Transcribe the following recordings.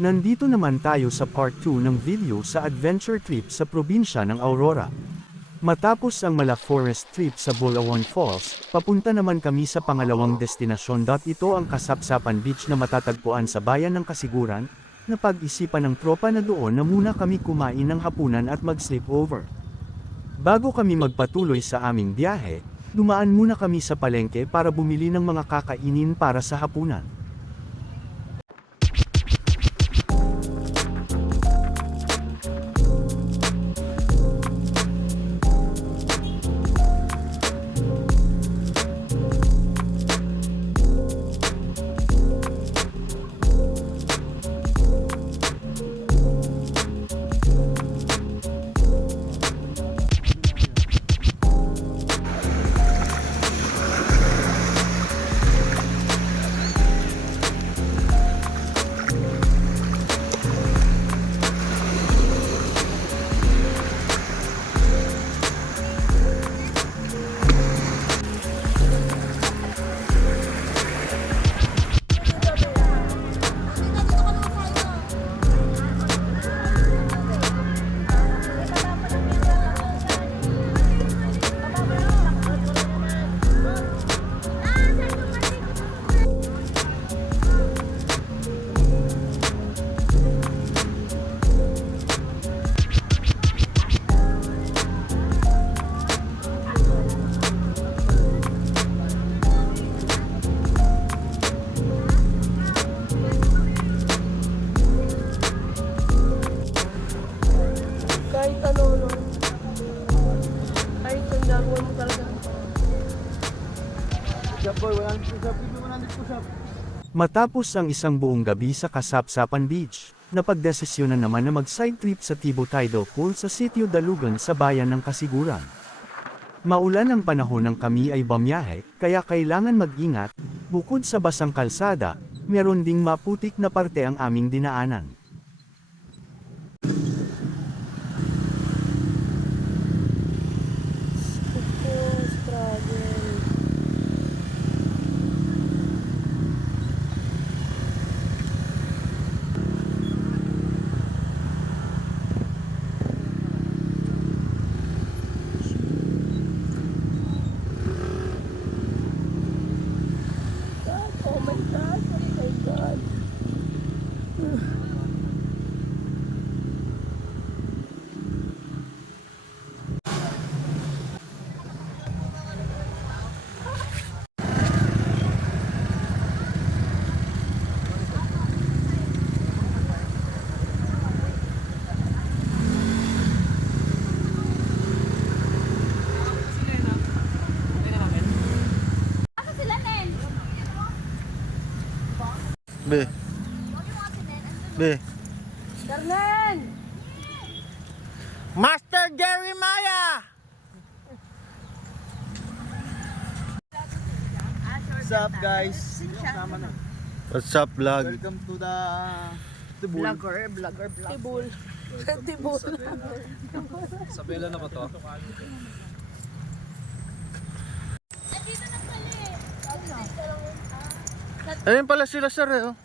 Nandito naman tayo sa part 2 ng video sa adventure trip sa probinsya ng Aurora. Matapos ang mala forest trip sa Bulawan Falls, papunta naman kami sa pangalawang destinasyon. Ito ang Kasapsapan Beach na matatagpuan sa bayan ng Kasiguran. Napag-isipan ng tropa na doon na muna kami kumain ng hapunan at mag-sleepover. Bago kami magpatuloy sa aming biyahe, dumaan muna kami sa palengke para bumili ng mga kakainin para sa hapunan. Matapos ang isang buong gabi sa Kasapsapan Beach, napagdesisyonan naman na mag-side trip sa Tibo Tidal Pool sa Sitio Dalugan sa bayan ng Kasiguran. Maulan ang panahon ng kami ay bamiyahe, kaya kailangan mag-ingat. Bukod sa basang kalsada, meron ding maputik na parte ang aming dinaanan. Be. Be. Darnen! Master Jeremiah! What's up guys? What's up vlog? Welcome to the Tibul. Vlogger. Tibul. Tibul. Sa Bella na ba to? Ayun pala sila sir eh. Oh.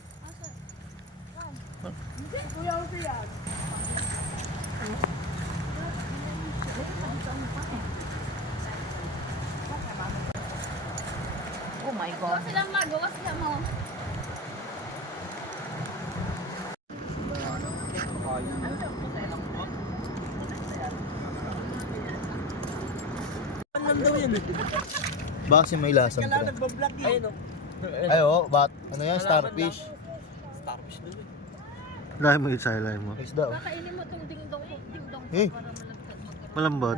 Oh my God. Gawa sila mo. Baka kasi may lasang Kailangan pre. nagbablog eh. Ayun o. Ay oh, ano yan? Starfish? Starfish doon eh. Lahi mo isa, lahi mo. Isda oh. Kakainin mo itong ding-dong Eh. para malagkat magkaroon. Malambot.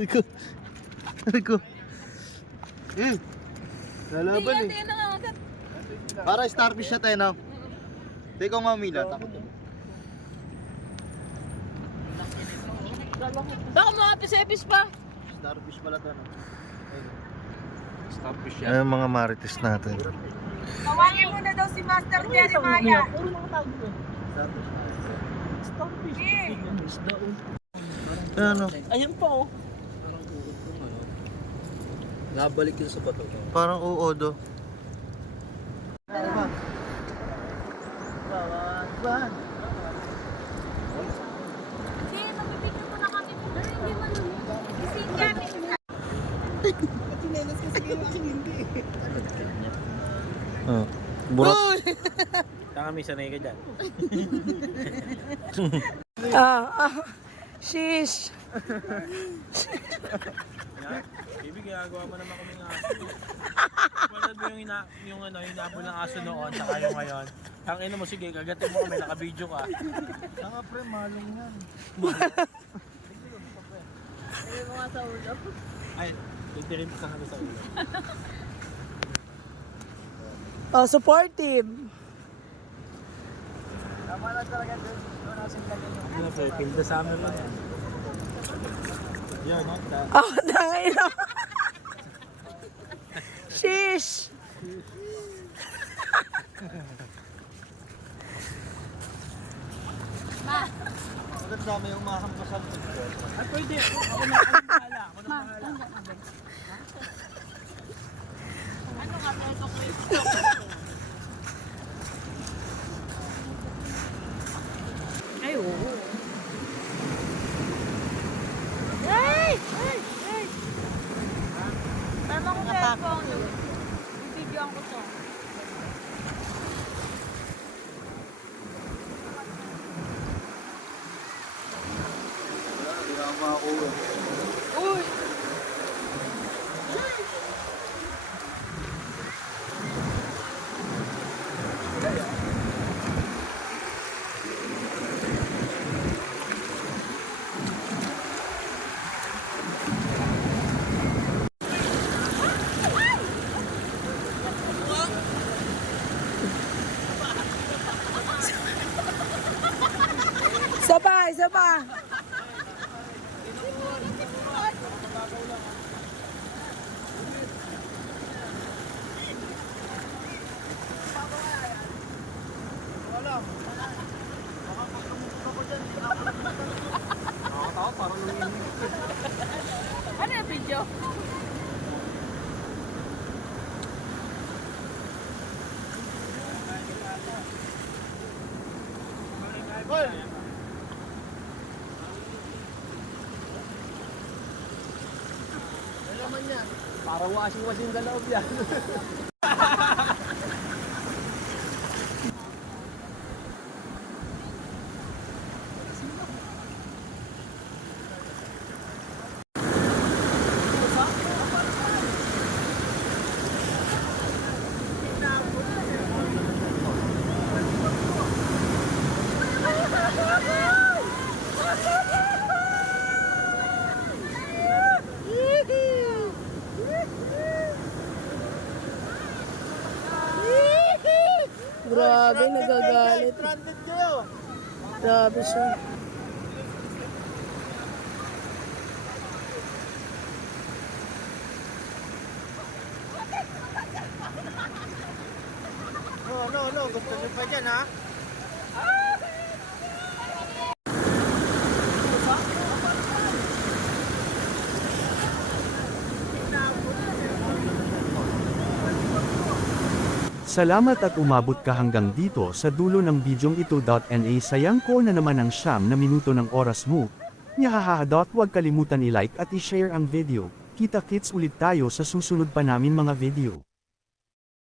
Rico. Rico. Eh. Lalaban eh. Hindi nangangagat. Para starfish siya tayo no? Hindi ko mamila. Takot ko. Baka mga pisepis pa. Starfish pala to no? Starfish Ayun mga marites natin. Tawagin mo na daw si Master Jeremiah. Starfish. Isda o. Ano? Ayun pa oh. Nabalik yun sa bato. Parang uod oh. ba? Hindi, mabibigyan ko na kami. Pero hindi man nun. Kasi gamit na. Taka may sanay ka dyan. Shish. Baby, ginagawa mo naman kami ng aso. Wala mo yung hinabol ng aso noon, saka yung ngayon. Ang ino mo, sige, kagatin mo kami, naka-video ka. Saka pre, malong yan. Sabi mo nga sa ulo. Ay, titirin pa sa kami sa ulo. Oh, supportive. Tama lang talaga doon. Doon natin lagyan yung... Ano, pre, pilda sa amin lang yan. Yun, no? Oh, dangay na. Shish. Agad dami yung mahampasan dito. Ay, pwede. Ako na bahala. Ako na bahala. Ano nga, ito quiz. Ay, oo. Tama ko cellphone. Bibidyoan ko to. Hindi na ako makakuha. Sabay, sabay. Ano yung video? Parang washing-washing sa loob yan. Grabe, nagagalit. Stranded kayo. Grabe siya. No. Gusto niyo pa dyan, ha? Salamat at umabot ka hanggang dito sa dulo ng bidyong ito. Sayang ko na naman ang 9 na minuto ng oras mo. Nyahaha. Huwag kalimutan i-like at i-share ang video. Kita-kits ulit tayo sa susunod pa namin mga video.